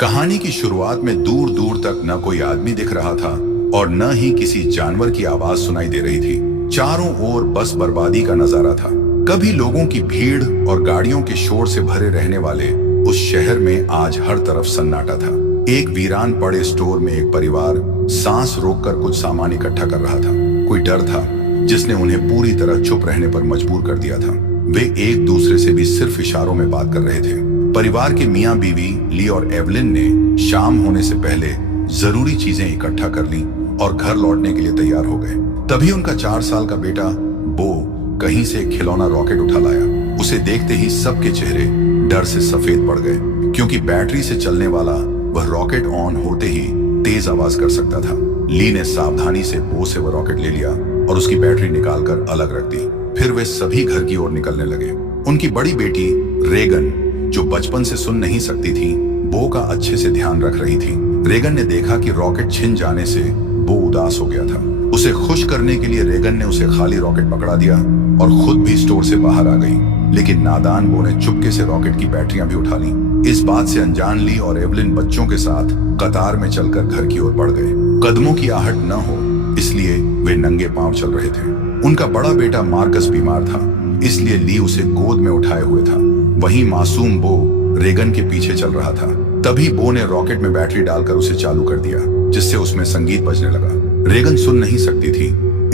कहानी की शुरुआत में दूर दूर तक न कोई आदमी दिख रहा था और न ही किसी जानवर की आवाज सुनाई दे रही थी। चारों ओर बस बर्बादी का नजारा था। कभी लोगों की भीड़ और गाड़ियों के शोर से भरे रहने वाले उस शहर में आज हर तरफ सन्नाटा था। एक वीरान पड़े स्टोर में एक परिवार सांस रोककर कुछ सामान इकट्ठा कर रहा था। कोई डर था जिसने उन्हें पूरी तरह चुप रहने पर मजबूर कर दिया था। वे एक दूसरे से भी सिर्फ इशारों में बात कर रहे थे। परिवार के मियां बीवी ली और एवलिन ने शाम होने से पहले जरूरी चीजें इकट्ठा कर ली और घर लौटने के लिए तैयार हो गए। तभी उनका 4 साल का बेटा बो कहीं से एक खिलौना रॉकेट उठा लाया। उसे देखते ही सबके चेहरे डर से सफेद पड़ गए, क्योंकि बैटरी से चलने वाला वह रॉकेट ऑन होते ही तेज आवाज कर सकता था। ली ने सावधानी से बो से वह रॉकेट ले लिया और उसकी बैटरी निकालकर अलग रख दी। फिर वे सभी घर की ओर निकलने लगे। उनकी बड़ी बेटी रेगन, जो बचपन से सुन नहीं सकती थी, बो का अच्छे से ध्यान रख रही थी। रेगन ने देखा कि रॉकेट छिन जाने से बो उदास हो गया था। उसे खुश करने के लिए रेगन ने उसे खाली रॉकेट पकड़ा दिया और खुद भी स्टोर से बाहर आ गई। लेकिन नादान बो ने चुपके से रॉकेट की बैटरियां भी उठा ली। इस बात से अनजान ली और एवलिन बच्चों के साथ कतार में चलकर घर की ओर बढ़ गए। कदमों की आहट न हो इसलिए वे नंगे पांव चल रहे थे। उनका बड़ा बेटा मार्कस बीमार था, इसलिए ली उसे गोद में उठाए हुए था। वहीं मासूम बो रेगन के पीछे चल रहा था। तभी बो ने रॉकेट में बैटरी डालकर उसे चालू कर दिया, जिससे उसमें संगीत बजने लगा। रेगन सुन नहीं सकती थी,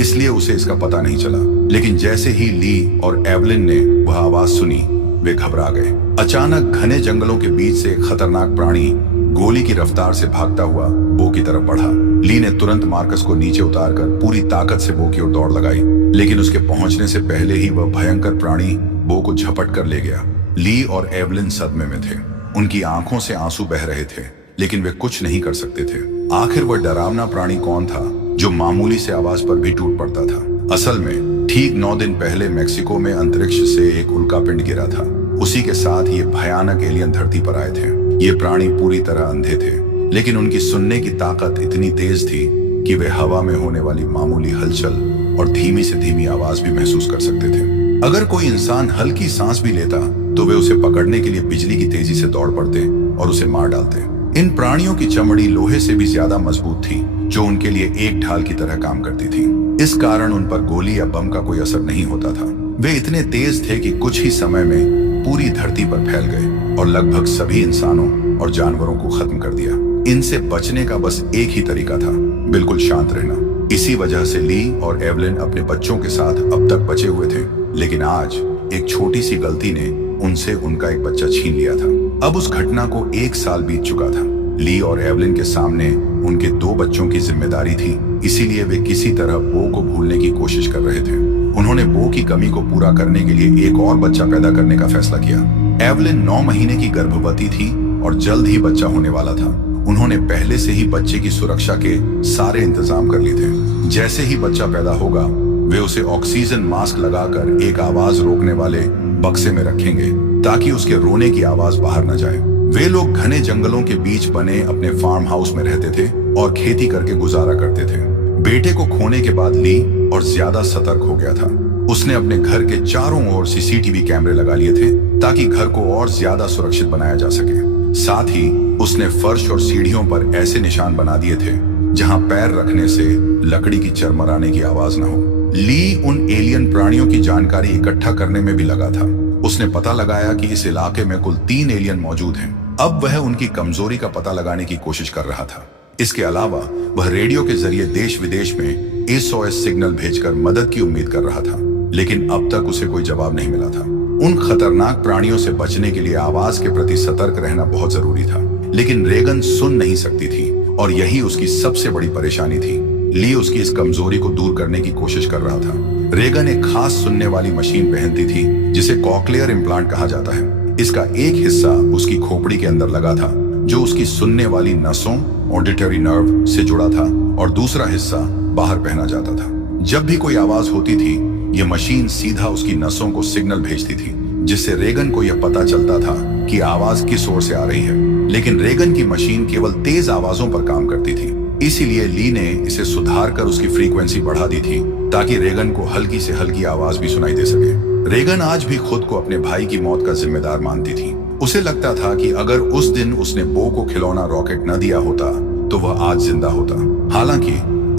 इसलिए उसे इसका पता नहीं चला। लेकिन जैसे ही ली और एवलिन ने वह आवाज सुनी, वे घबरा गए। अचानक घने जंगलों के बीच से एक खतरनाक प्राणी गोली की रफ्तार से भागता हुआ बो की तरफ बढ़ा। ली ने तुरंत मार्कस को नीचे उतारकर पूरी ताकत से बो की ओर दौड़ लगाई, लेकिन उसके पहुंचने से पहले ही वह भयंकर प्राणी बो को झपट कर ले गया। ली और एवलिन सदमे में थे। उनकी आंखों से आंसू बह रहे थे, लेकिन वे कुछ नहीं कर सकते थे। आखिर वह डरावना प्राणी कौन था जो मामूली से आवाज पर भी टूट पड़ता था? असल में ठीक 9 दिन पहले मेक्सिको में अंतरिक्ष से एक उल्कापिंड गिरा था। उसी के साथ ये भयानक एलियन धरती पर आए थे। ये प्राणी पूरी तरह अंधे थे, लेकिन उनकी सुनने की ताकत इतनी तेज थी कि वे हवा में होने वाली मामूली हलचल और धीमी से धीमी आवाज भी महसूस कर सकते थे। अगर कोई इंसान हल्की सांस भी लेता तो वे उसे पकड़ने के लिए बिजली की तेजी से दौड़ पड़ते और उसे मार डालते। इन प्राणियों की चमड़ी लोहे से भी ज्यादा मजबूत थी, जो उनके लिए एक ढाल की तरह काम करती थी। इस कारण उन पर गोली या बम का कोई असर नहीं होता था। वे इतने तेज थे कि कुछ ही समय में पूरी धरती पर फैल गए और लगभग सभी इंसानों और जानवरों को खत्म कर दिया। इनसे बचने का बस एक ही तरीका था, बिल्कुल शांत रहना। इसी वजह से ली और एवलिन अपने बच्चों के साथ अब तक बचे हुए थे। लेकिन आज एक छोटी सी गलती ने उनसे उनका एक बच्चा छीन लिया था। अब उस घटना को 1 साल बीत चुका था। ली और एवलिन के सामने उनके 2 बच्चों की जिम्मेदारी थी, इसीलिए वे किसी तरह बो को भूलने की कोशिश कर रहे थे। उन्होंने बो की कमी को पूरा करने के लिए एक और बच्चा पैदा करने का फैसला किया। एवलिन 9 महीने की गर्भवती थी और जल्द ही बच्चा होने वाला था। उन्होंने पहले से ही बच्चे की सुरक्षा के सारे इंतजाम कर लिए थे। जैसे ही बच्चा पैदा होगा, वे उसे ऑक्सीजन मास्क लगाकर एक आवाज रोकने वाले बक्से में रखेंगे, ताकि उसके रोने की आवाज बाहर न जाए। वे लोग घने जंगलों के बीच बने अपने फार्म हाउस में रहते थे और खेती करके गुजारा करते थे। बेटे को खोने के बाद ली और ज्यादा सतर्क हो गया था। उसने अपने घर के चारों ओर सीसीटीवी कैमरे लगा लिए थे, ताकि घर को और ज्यादा सुरक्षित बनाया जा सके। साथ ही उसने फर्श और सीढ़ियों पर ऐसे निशान बना दिए थे जहां पैर रखने से लकड़ी की चरमराने की आवाज न हो। ली उन एलियन प्राणियों की जानकारी इकट्ठा करने में भी लगा था। उसने पता लगाया कि इस इलाके में कुल 3 एलियन मौजूद हैं। अब वह उनकी कमजोरी का पता लगाने की कोशिश कर रहा था। इसके अलावा वह रेडियो के जरिए देश विदेश में SOS सिग्नल भेजकर मदद की उम्मीद कर रहा था, लेकिन अब तक उसे कोई जवाब नहीं मिला था। उन खतरनाक प्राणियों से बचने के लिए आवाज के प्रति सतर्क रहना बहुत जरूरी था, लेकिन रेगन सुन नहीं सकती थी और यही उसकी सबसे बड़ी परेशानी थी। ली उसकी इस कमजोरी को दूर करने की कोशिश कर रहा था। रेगन एक खास सुनने वाली मशीन पहनती थी, जिसे कॉक्लियर इम्प्लांट कहा जाता है। इसका एक हिस्सा उसकी खोपड़ी के अंदर लगा था, जो उसकी सुनने वाली नसों ऑडिटरी नर्व से जुड़ा था, और दूसरा हिस्सा बाहर पहना जाता था। जब भी कोई आवाज होती थी, यह मशीन सीधा उसकी नसों को सिग्नल भेजती थी, जिससे रेगन को यह पता चलता था कि आवाज किस ओर से आ रही है। लेकिन रेगन की मशीन केवल तेज आवाजों पर काम करती थी, इसीलिए ली ने इसे सुधार कर उसकी फ्रीक्वेंसी बढ़ा दी थी, ताकि रेगन को हल्की से हल्की आवाज भी सुनाई दे सके। रेगन आज भी खुद को अपने भाई की मौत का जिम्मेदार मानती थी उसे लगता था कि अगर उस दिन उसने बो को खिलौना रॉकेट न दिया होता तो वह आज जिंदा होता। हालांकि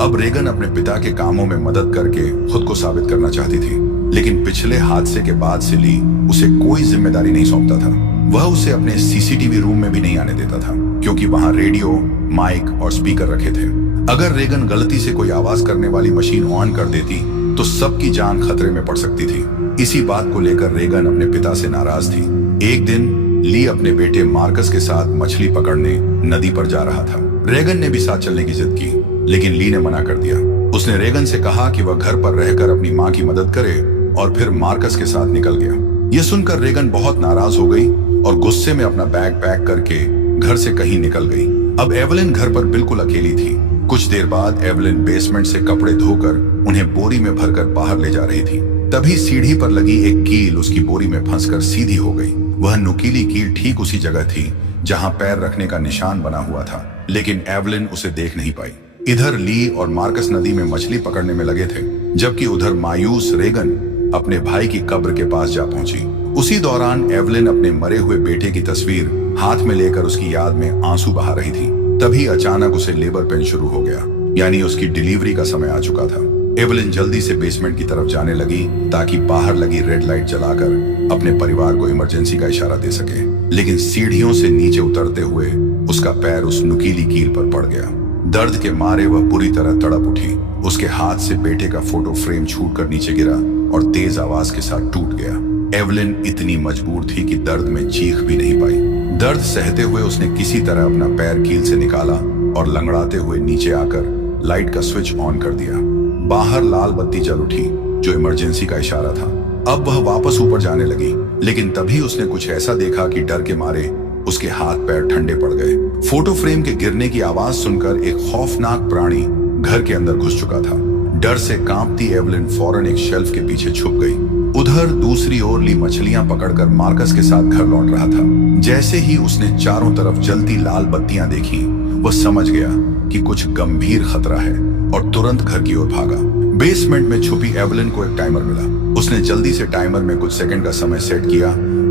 अब रेगन अपने पिता के कामों में मदद करके खुद को साबित करना चाहती थी, लेकिन पिछले हादसे के बाद से ली उसे कोई जिम्मेदारी नहीं सौंपता था। वह उसे अपने सीसीटीवी रूम में भी नहीं आने देता था, क्योंकि वहां रेडियो, माइक और स्पीकर रखे थे। अगर रेगन गलती से कोई आवाज करने वाली मशीन ऑन कर देती तो सबकी जान खतरे में पड़ सकती थी। इसी बात को लेकर रेगन अपने पिता से नाराज थी। एक दिन ली अपने बेटे मार्कस के साथ मछली पकड़ने नदी पर जा रहा था। रेगन ने भी साथ चलने की जिद की, लेकिन ली ने मना कर दिया। उसने रेगन से कहा कि वह घर पर रहकर अपनी माँ की मदद करे और फिर मार्कस के साथ निकल गया। यह सुनकर रेगन बहुत नाराज हो गई और गुस्से में अपना बैग पैक करके घर से कहीं निकल गई। अब एवलिन घर पर बिल्कुल अकेली थी। कुछ देर बाद एवलिन बेसमेंट से कपड़े धोकर उन्हें बोरी में भरकर बाहर ले जा रही थी। तभी सीढ़ी पर लगी एक कील उसकी बोरी में फंसकर सीधी हो गई। वह नुकीली कील ठीक उसी जगह थी जहां पैर रखने का निशान बना हुआ था, लेकिन एवलिन उसे देख नहीं पाई। इधर ली और मार्कस नदी में मछली पकड़ने में लगे थे, जबकि उधर मायूस रेगन अपने भाई की कब्र के पास जा पहुंची। उसी दौरान एवलिन अपने मरे हुए बेटे की तस्वीर हाथ में लेकर उसकी याद में आंसू बहा रही थी। तभी अचानक उसे लेबर पेन शुरू हो गया, यानी उसकी डिलीवरी का समय आ चुका था। एवलिन जल्दी से बेसमेंट की तरफ जाने लगी ताकि बाहर लगी रेड लाइट जलाकर अपने परिवार को इमरजेंसी का इशारा दे सके, लेकिन सीढ़ियों से नीचे उतरते हुए उसका पैर उस नुकीली कील पर पड़ गया। दर्द के मारे वह बुरी तरह तड़प उठी। उसके हाथ से बेटे का फोटो फ्रेम छूटकर नीचे गिरा और तेज आवाज के साथ टूट गया। एवलिन इतनी मजबूर थी कि दर्द में चीख भी नहीं पाई। दर्द सहते हुए उसने किसी तरह अपना पैर कील से निकाला और लंगड़ाते हुए नीचे आकर लाइट का स्विच ऑन कर दिया। बाहर लाल बत्ती जल उठी, जो इमरजेंसी का इशारा था। अब वह वापस ऊपर जाने लगी, लेकिन तभी उसने कुछ ऐसा देखा कि डर के मारे उसके हाथ पैर ठंडे पड़ गए। फोटो फ्रेम के गिरने की आवाज सुनकर एक खौफनाक प्राणी घर के अंदर घुस चुका था। डर से कांपती एवलिन फौरन एक शेल्फ के पीछे छुप गई। उधर दूसरी ओर ली मछलियां पकड़कर मार्कस के साथ घर लौट रहा था। जैसे ही उसने चारों तरफ जलती लाल बत्तियां देखी, वह समझ गया कि कुछ गंभीर खतरा है और तुरंत घर की ओर भागा। बेसमेंट में छुपी एवलिन को एक टाइमर मिला। उसने जल्दी से टाइमर में कुछ सेकंड का समय सेट किया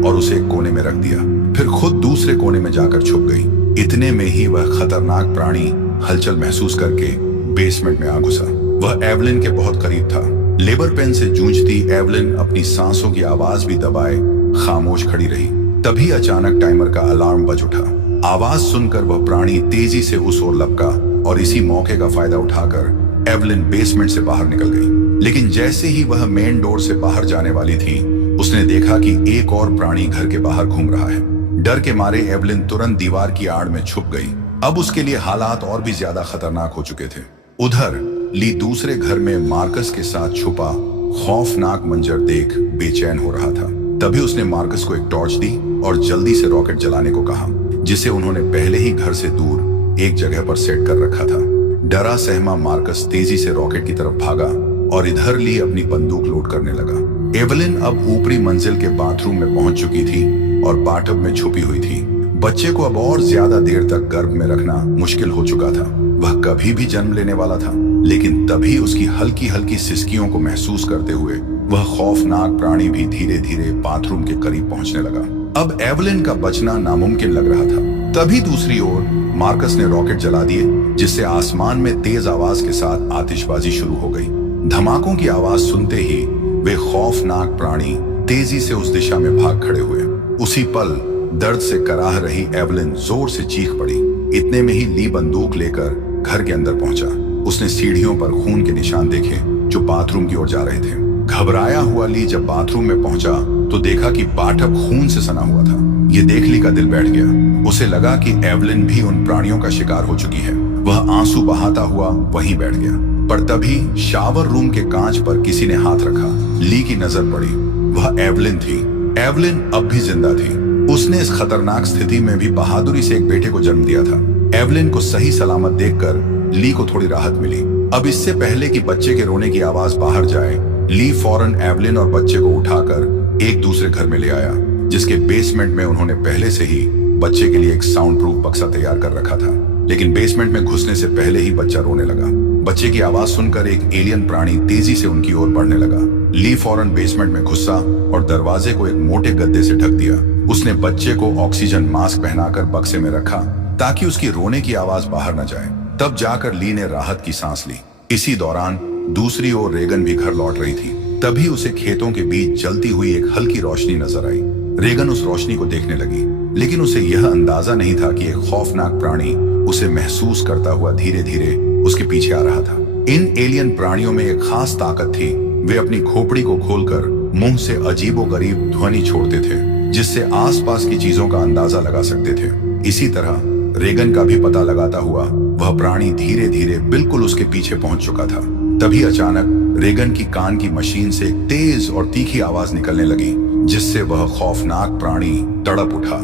और उसे एक कोने में रख दिया। फिर खुद दूसरे कोने में जाकर छुप गई। इतने में ही वह खतरनाक प्राणी हलचल महसूस करके बेसमेंट में आ घुसा। वह एवलिन के बहुत करीब था। लेबर पेन से जूझती एवलिन अपनी सांसों की आवाज भी दबाए खामोश खड़ी रही। तभी अचानक टाइमर का अलार्म बज उठा। आवाज सुनकर वह प्राणी तेजी से उस ओर लपका और इसी मौके का फायदा उठाकर एवलिन बेसमेंट से बाहर निकल गई। लेकिन जैसे ही वह मेन डोर से बाहर जाने वाली थी, उसने देखा कि एक और प्राणी घर के बाहर घूम रहा है। डर के मारे एवलिन तुरंत दीवार की आड़ में छुप गई। अब उसके लिए हालात और भी ज्यादा खतरनाक हो चुके थे। उधर ली दूसरे घर में मार्कस के साथ छुपा खौफनाक मंजर देख बेचैन हो रहा था। तभी उसने मार्कस को एक टॉर्च दी और जल्दी से रॉकेट जलाने को कहा, जिसे उन्होंने पहले ही घर से दूर एक जगह पर सेट कर रखा था। डरा सहमा मार्कस तेजी से रॉकेट की तरफ भागा और इधर ली अपनी बंदूक लोड करने लगा। एवलिन अब ऊपरी मंजिल के बाथरूम में पहुंच चुकी थी और बाथटब में छुपी हुई थी। बच्चे को अब और ज्यादा देर तक गर्भ में रखना मुश्किल हो चुका था। वह कभी भी जन्म लेने वाला था, लेकिन तभी उसकी हल्की हल्की सिसकियों को महसूस करते हुए वह खौफनाक प्राणी भी धीरे धीरे बाथरूम के करीब पहुंचने लगा। अब एवलिन का बचना नामुमकिन लग रहा था। तभी दूसरी ओर मार्कस ने रॉकेट जला दिए, जिससे आसमान में तेज आवाज के साथ आतिशबाजी शुरू हो गई। धमाकों की आवाज सुनते ही वे खौफनाक प्राणी तेजी से उस दिशा में भाग खड़े हुए। उसी पल दर्द से कराह रही एवलिन जोर से चीख पड़ी। इतने में ही ली बंदूक लेकर घर के अंदर पहुंचा। उसने सीढ़ियों पर खून के निशान देखे जो बाथरूम की ओर जा रहे थे। घबराया हुआ ली जब बाथरूम में पहुंचा तो देखा कि बाथटब खून से सना हुआ था। ये देख ली का दिल बैठ गया। उसे लगा कि एवलिन भी उन प्राणियों का शिकार हो चुकी है। वह आंसू बहाता हुआ वहीं बैठ गया। पर तभी शावर रूम के कांच पर किसी ने हाथ रखा। ली की नजर पड़ी। वह एवलिन थी। एवलिन अब भी जिंदा थी। उसने इस खतरनाक स्थिति में भी बहादुरी से एक बेटे को जन्म दिया था। एवलिन को सही सलामत देखकर ली को थोड़ी राहत मिली। अब इससे पहले कि बच्चे के रोने की आवाज बाहर जाए, ली फौरन एवलिन और बच्चे को उठाकर एक दूसरे घर में ले आया, जिसके बेसमेंट में उन्होंने पहले से ही बच्चे के लिए एक साउंड प्रूफ बक्सा तैयार कर रखा था। लेकिन बेसमेंट में घुसने से पहले ही बच्चा रोने लगा। बच्चे की आवाज सुनकर एक एलियन प्राणी तेजी से उनकी ओर बढ़ने लगा। ली फौरन बेसमेंट में घुसा और दरवाजे को एक मोटे गद्दे से ढक दिया। उसने बच्चे को ऑक्सीजन मास्क पहनाकर बक्से में रखा ताकि उसकी रोने की आवाज बाहर न जाए। तब जाकर ली ने राहत की सांस ली। इसी दौरान दूसरी ओर रेगन भी घर लौट रही थी। तभी उसे खेतों के बीच जलती हुई एक हल्की रोशनी नजर आई। रेगन उस रोशनी को देखने लगी, लेकिन उसे यह अंदाजा नहीं था कि एक खौफनाक प्राणी उसे महसूस करता हुआ धीरे धीरे उसके पीछे आ रहा था। इन एलियन प्राणियों में एक खास ताकत थी। वे अपनी खोपड़ी को खोलकर मुंह से अजीबोगरीब ध्वनि छोड़ते थे, जिससे आसपास की चीजों का अंदाजा लगा सकते थे। इसी तरह रेगन का भी पता लगाता हुआ वह प्राणी धीरे धीरे बिल्कुल उसके पीछे पहुंच चुका था। तभी अचानक रेगन की कान की मशीन से एक तेज और तीखी आवाज निकलने लगी, जिससे वह खौफनाक प्राणी तड़प उठा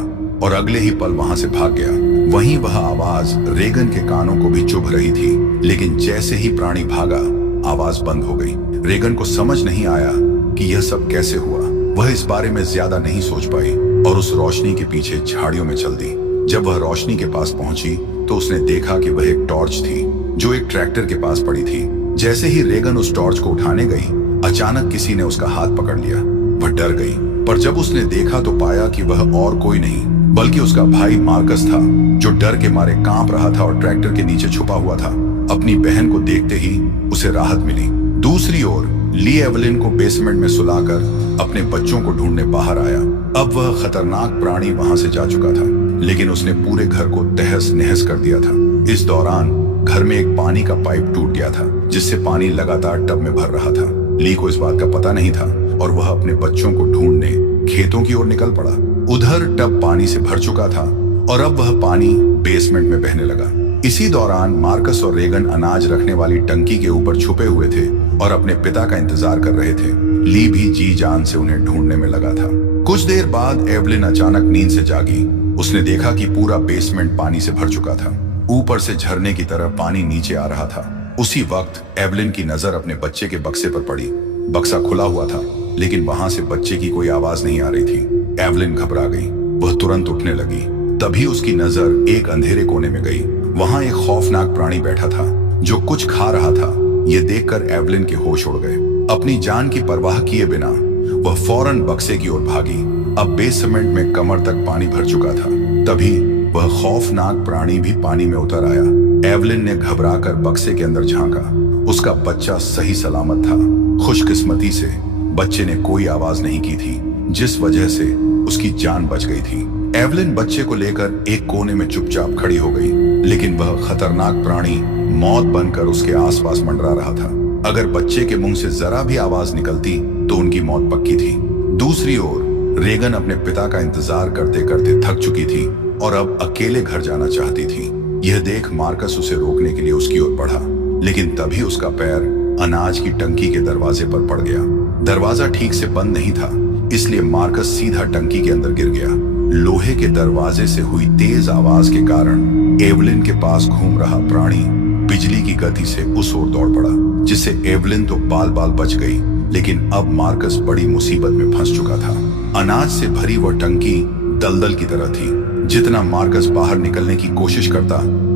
और अगले ही पल वहां से भाग गया। वहीं वह आवाज रेगन के कानों को भी चुभ रही थी, लेकिन जैसे ही प्राणी भागा आवाज बंद हो गई। रेगन को समझ नहीं आया कि यह सब कैसे हुआ। वह इस बारे में ज्यादा नहीं सोच पाई और उस रोशनी के पीछे झाड़ियों में चल दी। जब वह रोशनी के पास पहुंची तो उसने देखा कि वह एक टॉर्च थी जो एक ट्रैक्टर के पास पड़ी थी। जैसे ही रेगन उस टॉर्च को उठाने गई, अचानक किसी ने उसका हाथ पकड़ लिया। वह डर गई, पर जब उसने देखा तो पाया कि वह और कोई नहीं बल्कि उसका भाई मार्कस था, जो डर के मारे कांप रहा था और ट्रैक्टर के नीचे छुपा हुआ था। अपनी बहन को देखते ही उसे राहत मिली। दूसरी ओर ली एवलिन को बेसमेंट में सुलाकर अपने बच्चों को ढूंढने बाहर आया। अब वह खतरनाक प्राणी वहां से जा चुका था, लेकिन उसने पूरे घर को तहस नहस कर दिया था। इस दौरान घर में एक पानी का पाइप टूट गया था, जिससे पानी लगातार टब में भर रहा था। ली को इस बात का पता नहीं था और वह अपने बच्चों को ढूंढने खेतों की ओर निकल पड़ा। उधर टब पानी से भर चुका था और अब वह पानी बेसमेंट में बहने लगा। इसी दौरान मार्कस और रेगन अनाज रखने वाली टंकी के ऊपर छुपे हुए थे और अपने पिता का इंतजार कर रहे थे। ली भी जी जान से उन्हें ढूंढने में लगा था। कुछ देर बाद एवलिन अचानक नींद से जागी। उसने देखा कि पूरा बेसमेंट पानी से भर चुका था। ऊपर से झरने की तरह पानी नीचे आ रहा था। उसी वक्त एवलिन की नजर अपने बच्चे के बक्से पर पड़ी। बक्सा खुला हुआ था, लेकिन वहां से बच्चे की कोई आवाज नहीं आ रही थी। एवलिन घबरा गई। वह तुरंत उठने लगी। तभी उसकी नजर एक अंधेरे कोने में गई। वहां एक खौफनाक प्राणी बैठा था जो कुछ खा रहा था। यह देखकर एवलिन के होश उड़ गए। अपनी जान की परवाह किए बिना वह फौरन बक्से की ओर भागी। अब बेसमेंट में कमर तक पानी भर चुका था। तभी वह खौफनाक प्राणी भी पानी में उतर आया। एवलिन ने घबराकर बक्से के अंदर झांका। उसका बच्चा सही सलामत था। खुशकिस्मती से बच्चे ने कोई आवाज नहीं की थी, जिस वजह से उसकी जान बच गई थी। एवलिन बच्चे को लेकर एक कोने में चुपचाप खड़ी हो गई, लेकिन वह खतरनाक प्राणी मौत बनकर उसके आसपास मंडरा रहा था। अगर बच्चे के मुंह से जरा भी आवाज निकलती तो उनकी मौत पक्की थी। दूसरी ओर रेगन अपने पिता का इंतजार करते करते थक चुकी थी और अब अकेले घर जाना चाहती थी। यह देख मार्कस उसे रोकने के लिए उसकी ओर बढ़ा, लेकिन तभी उसका पैर अनाज की टंकी के दरवाजे पर पड़ गया। दरवाजा ठीक से बंद नहीं था, इसलिए मार्कस सीधा टंकी के अंदर गिर गया। लोहे के दरवाजे से हुई तेज आवाज के कारण एवलिन के पास घूम रहा प्राणी बिजली की गति से उस ओर दौड़ पड़ा, जिससे एवलिन तो बाल बाल बच गई, लेकिन अब मार्कस बड़ी मुसीबत में फंस चुका था। अनाज से भरी वह टंकी दलदल की तरह थी। जितना मार्कस बाहर निकलने की कोशिश करता,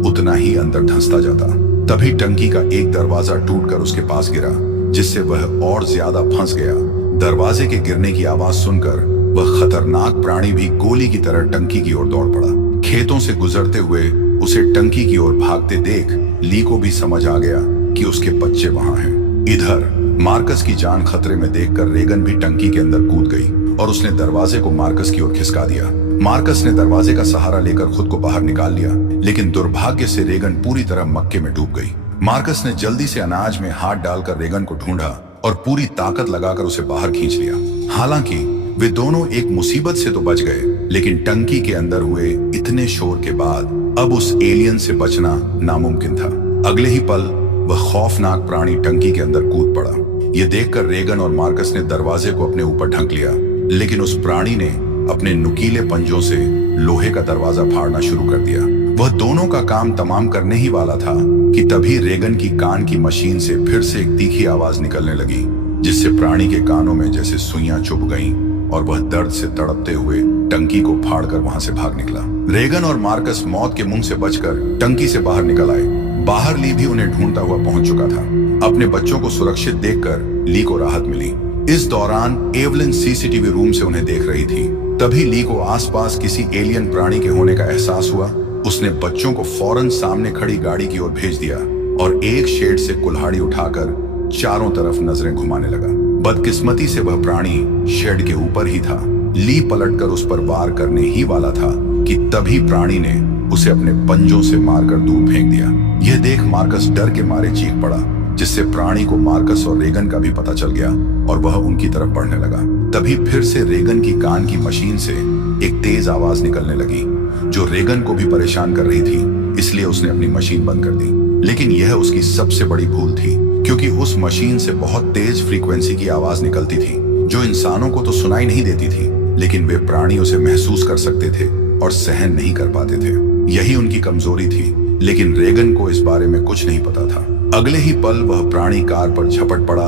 उतना ही अंदर धंसता जाता। तभी टंकी का एक दरवाजा टूटकर उसके पास गिरा, जिससे वह और ज्यादा फंस गया। दरवाजे के गिरने की आवाज सुनकर वह खतरनाक प्राणी भी गोली की तरह टंकी की ओर दौड़ पड़ा। खेतों से गुजरते हुए उसे टंकी की ओर भागते देख ली को भी समझ आ गया कि उसके बच्चे वहां हैं। इधर मार्कस की जान खतरे में देखकर रेगन भी टंकी के अंदर कूद गई और उसने दरवाजे को मार्कस की ओर खिसका दिया। मार्कस ने दरवाजे का सहारा लेकर खुद को बाहर निकाल लिया, लेकिन दुर्भाग्य से रेगन पूरी तरह मक्के में डूब गई। मार्कस ने जल्दी से अनाज में हाथ डालकर रेगन को ढूंढा और पूरी ताकत लगाकर उसे बाहर खींच लिया। हालांकि वे दोनों एक मुसीबत से तो बच गए, लेकिन टंकी के अंदर हुए इतने शोर के बाद अब उस एलियन से बचना नामुमकिन था। अगले ही पल वह खौफनाक प्राणी टंकी के अंदर कूद पड़ा। यह देखकर रेगन और मार्कस ने दरवाजे को अपने ऊपर ढक लिया, लेकिन उस प्राणी ने अपने नुकीले पंजों से लोहे का दरवाजा फाड़ना शुरू कर दिया। वह दोनों का काम तमाम करने ही वाला था कि तभी रेगन की कान की मशीन से फिर से एक तीखी आवाज निकलने लगी, जिससे प्राणी के कानों में जैसे सुइयां चुभ गईं और वह दर्द से तड़पते हुए टंकी को फाड़कर वहां से भाग निकला। रेगन और मार्कस मौत के मुंह से बचकर टंकी से बाहर निकल आए। बाहर ली भी उन्हें ढूंढता हुआ पहुंच चुका था। अपने बच्चों को सुरक्षित देखकर ली को राहत मिली। इस दौरान एवलिन सीसीटीवी रूम से उन्हें देख रही थी। तभी ली को आसपास किसी एलियन प्राणी के होने का एहसास हुआ। उसने बच्चों को फौरन सामने खड़ी गाड़ी की ओर भेज दिया और एक शेड से कुल्हाड़ी उठाकर चारों तरफ नजरें घुमाने लगा। बदकिस्मती से वह प्राणी शेड के ऊपर ही था। ली पलटकर उस पर वार करने ही वाला था कि तभी प्राणी ने उसे अपने पंजों से मारकर दूर फेंक दिया। यह देख मार्कस डर के मारे चीख पड़ा, जिससे प्राणी को मार्कस और रेगन का भी पता चल गया और वह उनकी तरफ बढ़ने लगा। तभी फिर से रेगन की कान की मशीन से एक तेज आवाज निकलने लगी, जो रेगन को भी परेशान कर रही थी। इसलिए उसने अपनी मशीन बंद कर दी। लेकिन यह उसकी सबसे बड़ी भूल थी, क्योंकि उस मशीन से बहुत तेज फ्रीक्वेंसी की आवाज निकलती थी, जो इंसानों को तो सुनाई नहीं देती थी, लेकिन वे प्राणी उसे महसूस कर सकते थे और सहन नहीं कर पाते थे। यही उनकी कमजोरी थी, लेकिन रेगन को इस बारे में कुछ नहीं पता था। अगले ही पल वह प्राणी कार पर झपट पड़ा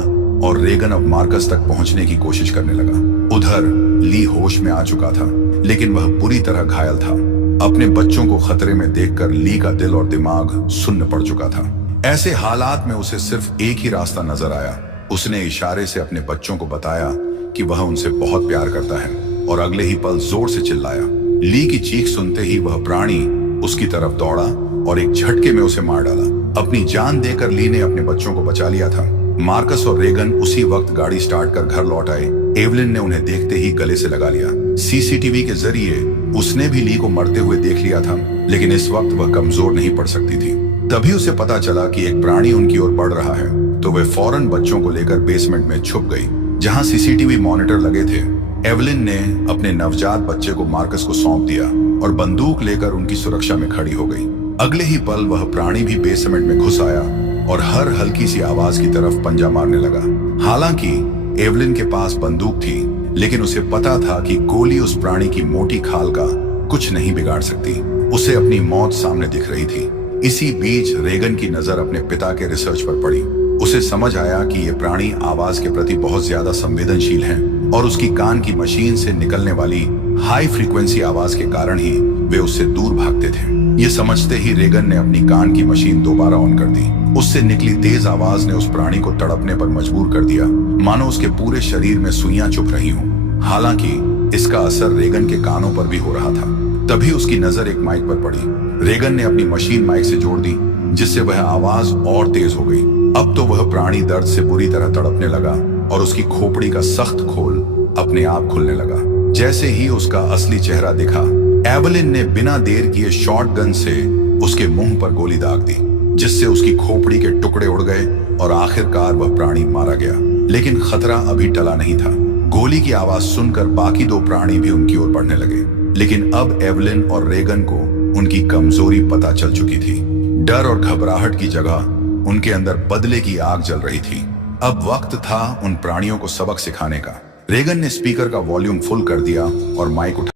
और रेगन अब मार्कस तक पहुंचने की कोशिश करने लगा। उधर ली होश में आ चुका था, लेकिन वह बुरी तरह घायल था। अपने बच्चों को खतरे में देखकर ली का दिल और दिमाग सुन्न पड़ चुका था। ऐसे हालात में उसे सिर्फ एक ही रास्ता नजर आया। उसने इशारे से अपने बच्चों को बताया कि वह उनसे बहुत प्यार करता है और अगले ही पल जोर से चिल्लाया। ली की चीख सुनते ही वह प्राणी उसकी तरफ दौड़ा और एक झटके में उसे मार डाला। अपनी जान देकर ली ने अपने बच्चों को बचा लिया था। मार्कस और रेगन उसी वक्त गाड़ी स्टार्ट कर घर लौट आए। एवलिन ने उन्हें देखते ही गले से लगा लिया। सीसीटीवी के जरिए उसने भी ली को मरते हुए देख लिया था, लेकिन इस वक्त वह कमजोर नहीं पड़ सकती थी। तभी उसे पता चला कि एक प्राणी उनकी ओर बढ़ रहा है, तो वह फौरन बच्चों को लेकर बेसमेंट में छुप गई, जहां सीसीटीवी मॉनिटर लगे थे। एवलिन ने अपने नवजात बच्चे को मार्कस को सौंप दिया और बंदूक लेकर उनकी सुरक्षा में खड़ी हो गई। अगले ही पल वह प्राणी भी बेसमेंट में घुस आया और हर हल्की सी आवाज की तरफ पंजा मारने लगा। हालांकि एवलिन के पास बंदूक थी, लेकिन उसे पता था कि गोली उस प्राणी की मोटी खाल का कुछ नहीं बिगाड़ सकती। उसे अपनी मौत सामने दिख रही थी। इसी बीच रेगन की नजर अपने पिता के रिसर्च पर पड़ी। उसे समझ आया कि ये प्राणी आवाज के प्रति बहुत ज्यादा संवेदनशील हैं और उसकी कान की मशीन से निकलने वाली हाई फ्रीक्वेंसी आवाज के कारण ही वे उससे दूर भागते थे। ये समझते ही रेगन ने अपनी कान की मशीन दोबारा ऑन कर दी। उससे निकली तेज आवाज ने उस प्राणी को तड़पने पर मजबूर कर दिया, मानो उसके पूरे शरीर में सुइयां चुभ रही हों। हालांकि इसका असर रेगन के कानों पर भी हो रहा था। तभी उसकी नजर एक माइक पर पड़ी। रेगन ने अपनी मशीन माइक से जोड़ दी, जिससे वह आवाज और तेज हो गई। अब तो वह प्राणी दर्द से बुरी तरह तड़पने लगा और उसकी खोपड़ी का सख्त खोल अपने आप खुलने लगा। जैसे ही उसका असली चेहरा दिखा, एवलिन ने बिना देर किए शॉटगन से उसके मुंह पर गोली दाग दी, जिससे उसकी खोपड़ी के टुकड़े उड़ गए और आखिरकार वह प्राणी मारा गया। लेकिन खतरा अभी टला नहीं था। गोली की आवाज सुनकर बाकी दो प्राणी भी उनकी ओर बढ़ने लगे, लेकिन अब एवलिन और रेगन को उनकी कमजोरी पता चल चुकी थी। डर और घबराहट की जगह उनके अंदर बदले की आग जल रही थी। अब वक्त था उन प्राणियों को सबक सिखाने का। रेगन ने स्पीकर का वॉल्यूम फुल कर दिया और माइक उठा